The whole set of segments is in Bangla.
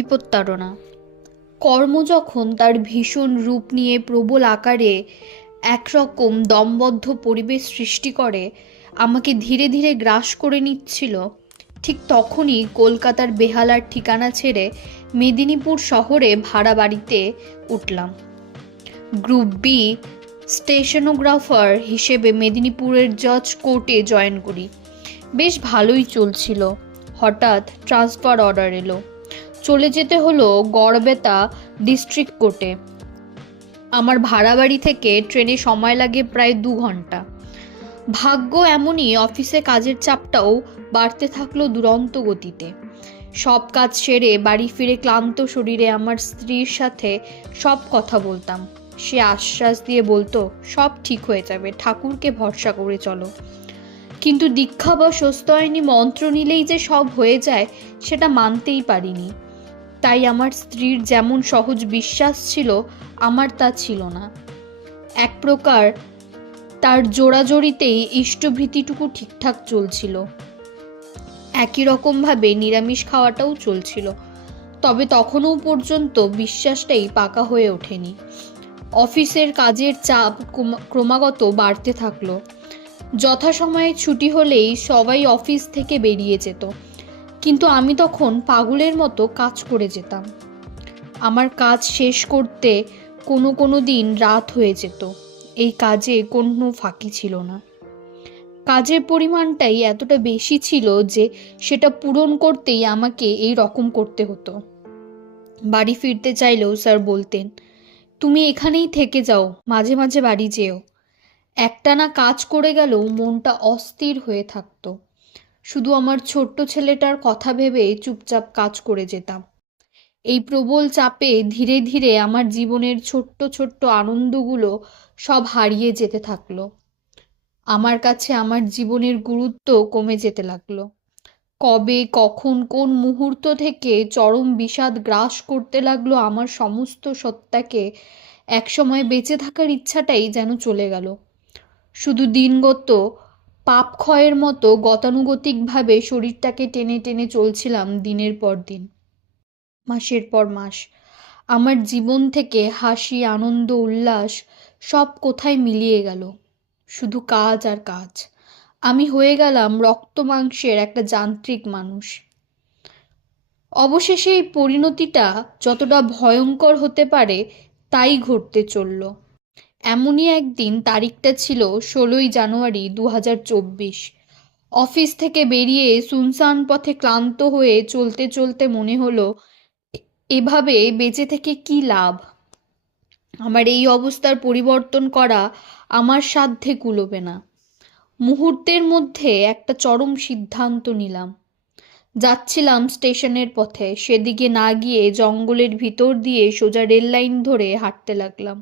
বিপত্তারণা। কর্ম যখন তার ভীষণ রূপ নিয়ে প্রবল আকারে একরকম দমবদ্ধ পরিবেশ সৃষ্টি করে, আমাকে ধীরে ধীরে গ্রাস করে নিচ্ছিল, ঠিক তখনই কলকাতার বেহালার ঠিকানা ছেড়ে মেদিনীপুর শহরে ভাড়া বাড়িতে উঠলাম। গ্রুপ বি স্টেশনোগ্রাফার হিসেবে মেদিনীপুরের জজ কোর্টে জয়েন করি। বেশ ভালোই চলছিল। হঠাৎ ট্রান্সফার অর্ডার এলো। চলে যেতে হলো গড়বেতা ডিস্ট্রিক্ট কোর্টে। আমার ভাড়া বাড়ি থেকে ট্রেনে সময় লাগে প্রায় 2 ঘন্টা। ভাগ্য এমনই, অফিসে কাজের চাপটাও বাড়তে থাকলো দুরন্ত গতিতে। সব কাজ সেরে বাড়ি ফিরে ক্লান্ত শরীরে আমার স্ত্রীর সাথে সব কথা বলতাম। সে আশ্বাস দিয়ে বলতো, সব ঠিক হয়ে যাবে, ঠাকুরকে ভরসা করে চলো। কিন্তু দীক্ষা বা স্বস্তায়নী মন্ত্র নিলেই যে সব হয়ে যায়, সেটা মানতেই পারিনি। তাই আমার স্ত্রীর যেমন সহজ বিশ্বাস ছিল, আমার তা ছিল না। এক প্রকার তার জোড়াজড়িতেই ইষ্টভীতিটুকু ঠিকঠাক চলছিল। একই রকমভাবে নিরামিষ খাওয়াটাও চলছিল। তবে তখনও পর্যন্ত বিশ্বাসটাই পাকা হয়ে ওঠেনি। অফিসের কাজের চাপ ক্রমাগত বাড়তে থাকলো। যথাসময়ে ছুটি হলেই সবাই অফিস থেকে বেরিয়ে যেত, কিন্তু আমি তখন পাগলের মতো কাজ করে যেতাম। আমার কাজ শেষ করতে কোনো কোনো দিন রাত হয়ে যেত। এই কাজে কোনো ফাঁকি ছিল না। কাজের পরিমাণটাই এতটা বেশি ছিল যে সেটা পূরণ করতেই আমাকে এই রকম করতে হতো। বাড়ি ফিরতে চাইলেও স্যার বলতেন, তুমি এখানেই থেকে যাও, মাঝে মাঝে বাড়ি যেও। একটানা কাজ করে গেলেও মনটা অস্থির হয়ে থাকতো। শুধু আমার ছোট্ট ছেলেটার কথা ভেবে চুপচাপ কাজ করে যেতাম। এই প্রবল চাপে ধীরে ধীরে আমার জীবনের ছোট্ট ছোট্ট আনন্দগুলো সব হারিয়ে যেতে থাকলো। আমার কাছে আমার জীবনের গুরুত্ব কমে যেতে লাগলো। কবে কখন কোন মুহূর্ত থেকে চরম বিষাদ গ্রাস করতে লাগলো আমার সমস্ত সত্তাকে, একসময় বেঁচে থাকার ইচ্ছাটাই যেন চলে গেল। শুধু দিনগত পাপ ক্ষয়ের মতো গতানুগতিকভাবে শরীরটাকে টেনে টেনে চলছিলাম দিনের পর দিন, মাসের পর মাস। আমার জীবন থেকে হাসি, আনন্দ, উল্লাস সব কোথায় মিলিয়ে গেল। শুধু কাজ আর কাজ। আমি হয়ে গেলাম রক্ত মাংসের একটা যান্ত্রিক মানুষ। অবশেষে এই পরিণতিটা যতটা ভয়ঙ্কর হতে পারে তাই ঘটতে চলল। এমনই একদিন, তারিখটা ছিল 16ই জানুয়ারি 2024। অফিস থেকে বেরিয়ে সুনসান পথে ক্লান্ত হয়ে চলতে চলতে মনে হলো, এভাবে বেঁচে থেকে কি লাভ? আমার এই অবস্থার পরিবর্তন করা আমার সাধ্যে কুলোবে না। মুহূর্তের মধ্যে একটা চরম সিদ্ধান্ত নিলাম। যাচ্ছিলাম স্টেশনের পথে, সেদিকে না গিয়ে জঙ্গলের ভিতর দিয়ে সোজা রেল লাইন ধরে হাঁটতে লাগলাম।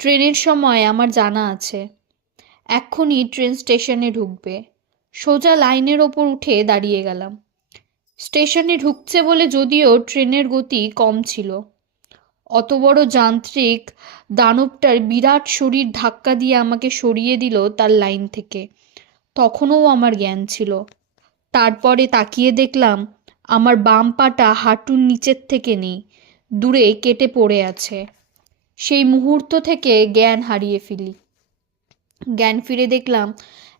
ট্রেনের সময় আমার জানা আছে, এক্ষুনি ট্রেন স্টেশনে ঢুকবে। সোজা লাইনের ওপর উঠে দাঁড়িয়ে গেলাম। স্টেশনে ঢুকছে বলে যদিও ট্রেনের গতি কম ছিল, অত বড় যান্ত্রিক দানবটার বিরাট শরীর ধাক্কা দিয়ে আমাকে সরিয়ে দিল তার লাইন থেকে। তখনও আমার জ্ঞান ছিল। তারপরে তাকিয়ে দেখলাম আমার বাম পাটা হাঁটুর নিচের থেকে নেই, দূরে কেটে পড়ে আছে। সেই মুহূর্ত থেকে জ্ঞান হারিয়ে ফেলি। জ্ঞান ফিরে দেখলাম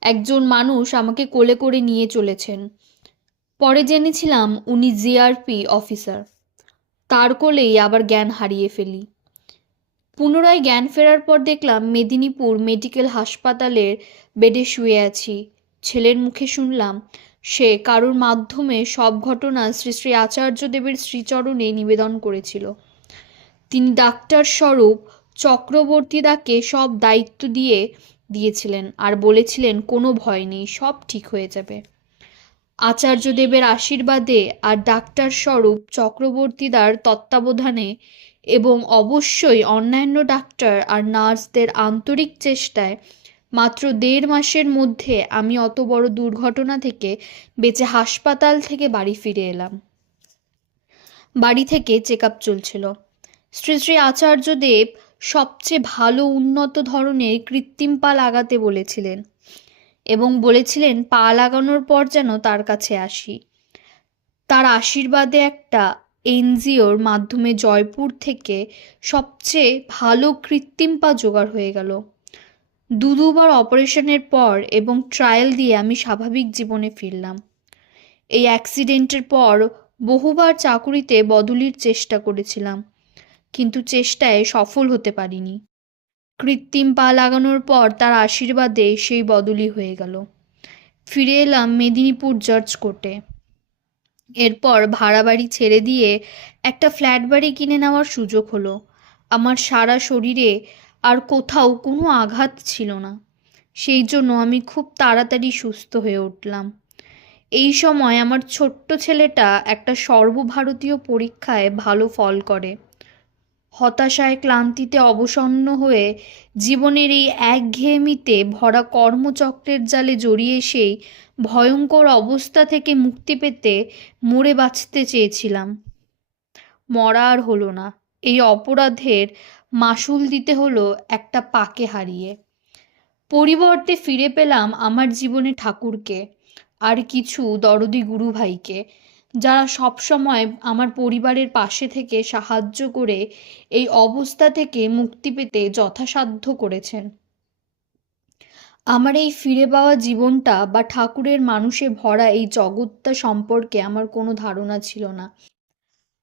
একজন মানুষ আমাকে কোলে করে নিয়ে চলেছেন। পরে জেনেছিলাম উনি জিআরপি অফিসার। তার কোলেই আবার জ্ঞান হারিয়ে ফেলি। পুনরায় জ্ঞান ফেরার পর দেখলাম মেদিনীপুর মেডিকেল হাসপাতালের বেডে শুয়ে আছি। ছেলের মুখে শুনলাম সে কারোর মাধ্যমে সব ঘটনা শ্রী শ্রী আচার্যদেবের শ্রীচরণে নিবেদন করেছিল। তিনি ডাক্তার স্বরূপ চক্রবর্তীদাকে সব দায়িত্ব দিয়েছিলেন আর বলেছিলেন, কোনো ভয় নেই, সব ঠিক হয়ে যাবে। আচার্যদেবের আশীর্বাদে আর ডাক্তার স্বরূপ চক্রবর্তীদার তত্ত্বাবধানে এবং অবশ্যই অন্যান্য ডাক্তার আর নার্সদের আন্তরিক চেষ্টায় মাত্র 1.5 মাসের মধ্যে আমি অত বড় দুর্ঘটনা থেকে বেঁচে হাসপাতাল থেকে বাড়ি ফিরে এলাম। বাড়ি থেকে চেক আপ চলছিল। শ্রী শ্রী আচার্যদেব সবচেয়ে ভালো উন্নত ধরনের কৃত্রিম পা লাগাতে বলেছিলেন এবং বলেছিলেন পা লাগানোর পর যেন তার কাছে আসি। তার আশীর্বাদে একটা এনজিওর মাধ্যমে জয়পুর থেকে সবচেয়ে ভালো কৃত্রিম পা জোগাড় হয়ে গেল। দুবার অপারেশনের পর এবং ট্রায়াল দিয়ে আমি স্বাভাবিক জীবনে ফিরলাম। এই অ্যাক্সিডেন্টের পর বহুবার চাকুরিতে বদলির চেষ্টা করেছিলাম, কিন্তু চেষ্টায় সফল হতে পারিনি। কৃত্রিম পা লাগানোর পর তার আশীর্বাদে সেই বদলি হয়ে গেল। ফিরে এলাম মেদিনীপুর জজ কোর্টে। এরপর ভাড়া বাড়ি ছেড়ে দিয়ে একটা ফ্ল্যাট বাড়ি কিনে নেওয়ার সুযোগ হলো। আমার সারা শরীরে আর কোথাও কোনো আঘাত ছিল না, সেই জন্য আমি খুব তাড়াতাড়ি সুস্থ হয়ে উঠলাম। এই সময় আমার ছোট্ট ছেলেটা একটা সর্বভারতীয় পরীক্ষায় ভালো ফল করে। হতাশায় ক্লান্তিতে অবসন্ন হয়ে জীবনের এই একঘেয়েমিতে ভরা কর্মচক্রের জালে জড়িয়ে সেই ভয়ঙ্কর অবস্থা থেকে মুক্তি পেতে মরে বাঁচতে চেয়েছিলাম। মরা আর হলো না। এই অপরাধের মাসুল দিতে হলো একটা পাকে হারিয়ে। পরিবর্তে ফিরে পেলাম আমার জীবনে ঠাকুরকে আর কিছু দরদি গুরু ভাইকে, যারা সবসময় আমার পরিবারের পাশে থেকে সাহায্য করে এই অবস্থা থেকে মুক্তি পেতে যথাসাধ্য করেছেন। আমার এই ফিরে পাওয়া জীবনটা বা ঠাকুরের মানুষে ভরা এই জগৎটা সম্পর্কে আমার কোনো ধারণা ছিল না।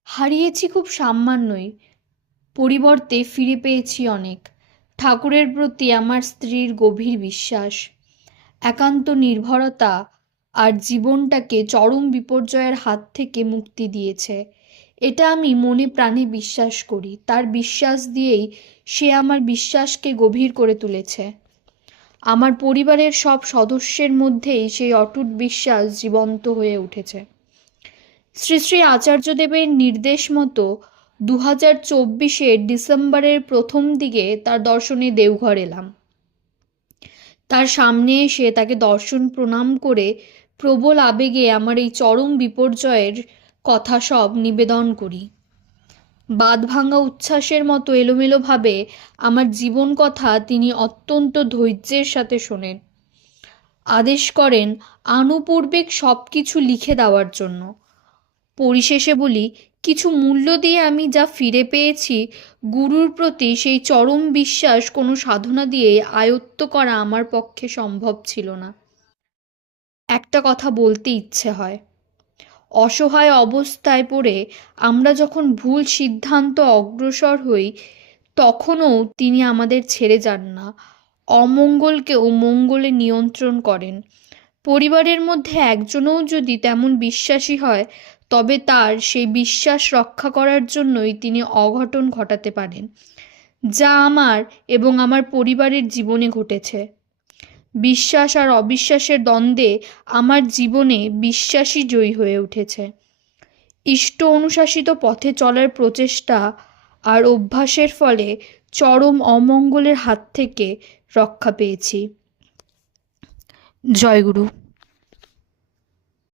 হারিয়েছি খুব সামান্যই, পরিবর্তে ফিরে পেয়েছি অনেক। ঠাকুরের প্রতি আমার স্ত্রীর গভীর বিশ্বাস, একান্ত নির্ভরতা আর জীবনটাকে চরম বিপর্যয়ের হাত থেকে মুক্তি দিয়েছে। এটা আমি মনে প্রাণে বিশ্বাস করি। তার বিশ্বাস দিয়েই সে আমার বিশ্বাসকে গভীর করে তুলেছে। আমার পরিবারের সব সদস্যের মধ্যেই সেই অটুট বিশ্বাস জীবন্ত হয়ে উঠেছে। শ্রী শ্রী আচার্যদেবের নির্দেশ মতো 2024 ডিসেম্বরের প্রথম দিকে তার দর্শনে দেওঘর এলাম। তার সামনে এসে তাকে দর্শন প্রণাম করে প্রবল আবেগে আমার এই চরম বিপর্যয়ের কথা সব নিবেদন করি। বাঁধভাঙা উচ্ছ্বাসের মতো এলোমেলোভাবে আমার জীবন কথা তিনি অত্যন্ত ধৈর্যের সাথে শোনেন। আদেশ করেন আনুপূর্বিক সব কিছু লিখে দেওয়ার জন্য। পরিশেষে বলি, কিছু মূল্য দিয়ে আমি যা ফিরে পেয়েছি, গুরুর প্রতি সেই চরম বিশ্বাস কোনো সাধনা দিয়ে আয়ত্ত করা আমার পক্ষে সম্ভব ছিল না। একটা কথা বলতে ইচ্ছে হয়, অসহায় অবস্থায় পড়ে আমরা যখন ভুল সিদ্ধান্ত অগ্রসর হই, তখনও তিনি আমাদের ছেড়ে যান না, অমঙ্গলকেও মঙ্গলে নিয়ন্ত্রণ করেন। পরিবারের মধ্যে একজনও যদি তেমন বিশ্বাসী হয়, তবে তার সেই বিশ্বাস রক্ষা করার জন্যই তিনি অঘটন ঘটাতে পারেন, যা আমার এবং আমার পরিবারের জীবনে ঘটেছে। বিশ্বাস আর অবিশ্বাসের দ্বন্দ্বে আমার জীবনে বিশ্বাসই জয়ী হয়ে উঠেছে। ইষ্ট অনুশাসিত পথে চলার প্রচেষ্টা আর অভ্যাসের ফলে চরম অমঙ্গলের হাত থেকে রক্ষা পেয়েছি। জয় গুরু।